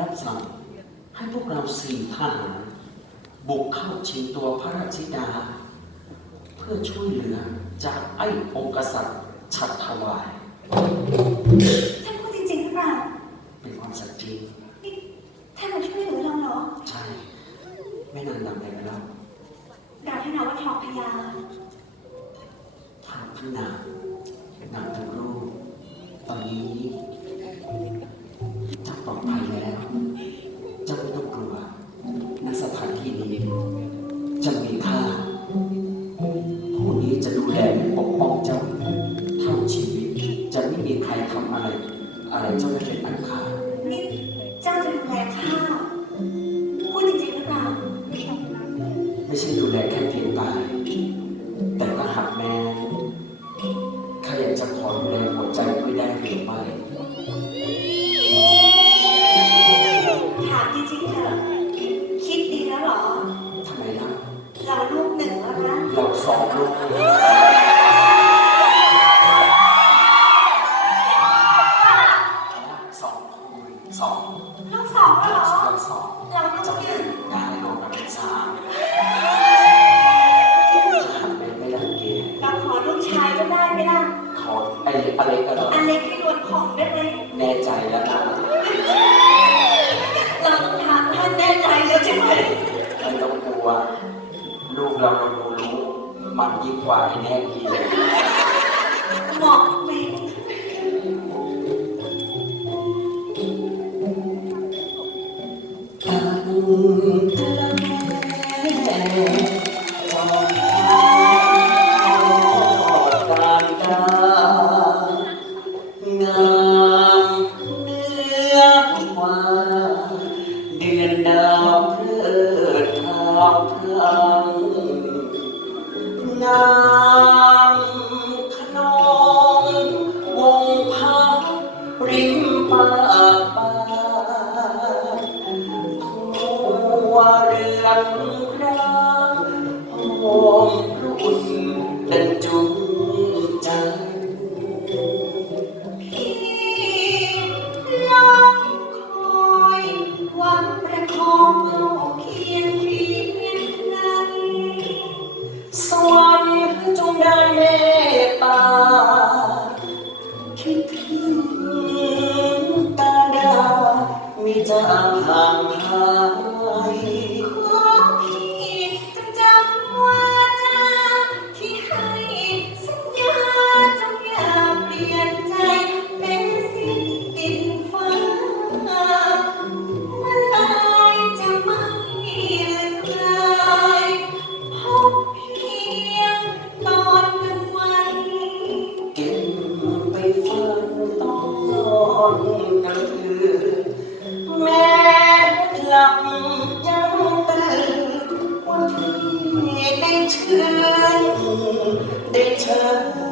รับสั่งให้พวกเราสี่ทหารบุกเข้าชิงตัวพระราชธิดา เพื่อช่วยเหลือจากไอ้องค์กษัตริย์ฉัตรทวาย ท่านพูดจริงๆหรือเปล่าเป็นความสัจจริง นี่ท่านมาช่วยเหลือเราเหรอใช่ ไม่นานนำไปแล้วเราให้เราว่าทองพญาทางพนางนางทั้งรูปตอนนี้ เจ้าไม่เป็นอันขาดนี่เจ้าจะดูแลข้าพูดจริงๆหรือเปล่าไม่ใช่ดูแลแค่เพียงกายแต่ก็หักแม่ข้าอยากจะขอดูแลหัวใจด้วยได้หรือไม่ถามจริงๆเถอะคิดดีแล้วเหรอทำไมล่ะเราลูกหนึ่งแล้วนะเราสองลูก ลูกสองแล้วเหรอเราสองเราลูจะกหเป็นึ่นงได้รวมกันเป็นสามจะหักเป็นไม่รังเกียจเราขอลูกชายก็ได้ไหมล่ะขอไอ้อะไรก็ได้อันเล็กให้นวลของได้ไหมแน่ใจแล้วนะเราต้องถามท่านแน่ใจแล้วใช่ไหมไม่ต้องกลัว ลูกเราเราดูรู้มันยิ่งกว่าไอ้แน่กีเลยเหมาะไหม งามขนองวงพักริมป่าป่าทัวเรือนร้างหอมรุ่นดันจุง มีจางห่างหายขอพี่จงจำว่าจาที่ให้สัญญาจงอย่าเปลี่ยนใจเป็นสิ่งดินฟ้าเมื่อไรจะไม่เลือนลายพบเพียงตอนกลางวันเก็บไปฝันตอนกลางคืน ไ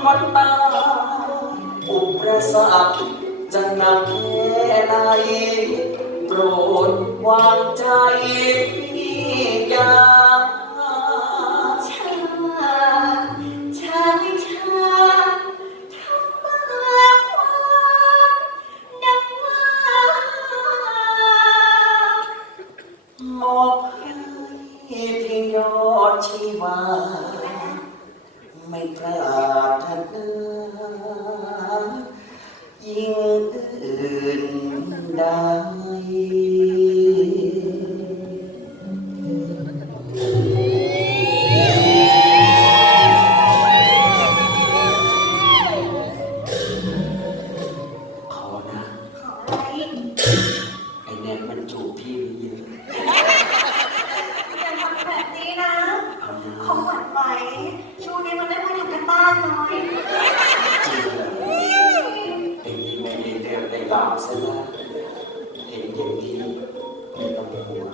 จนวันตาอุปสรรคจะหนักแค่ไหนโปรดวางใจพี่ยาชาชายชาทำมาหวานดังว่ามอบให้เพียงยอดชีวา ไม่ปรารถนายิ่งอื่นไดาซะแล้วเห็นอย่างนี้ไม่ต้องห่วง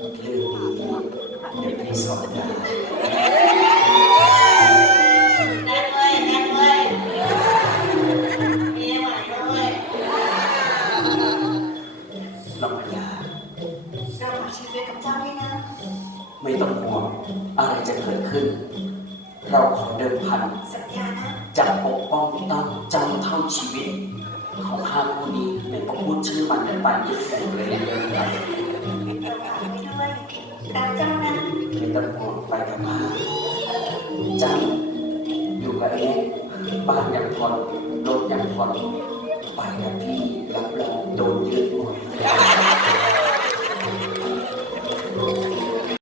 เรื่องนี้เดี๋ยวพี่สอนได้เรามาอย่าเรามาชีวิตกับเจ้าด้วนะ ไม่ต้องห่วงอะไรจะเกิดขึ้น เราขอเดินพันสัญญานะจะปกป้องตั้งจ้าเท่าชีวิต ของข้าพวกนี้เป็นต้องพูดชื่อมันในป่ายึดถูกเลยนะเดินไปเราฝากไว้ด้วยรักเจ้านไม่ต้องห่วงไปกับมาเจ้าอยู่กับเองบ้านยังผ่อนรถยังผ่อนไปกับพี่รับรอง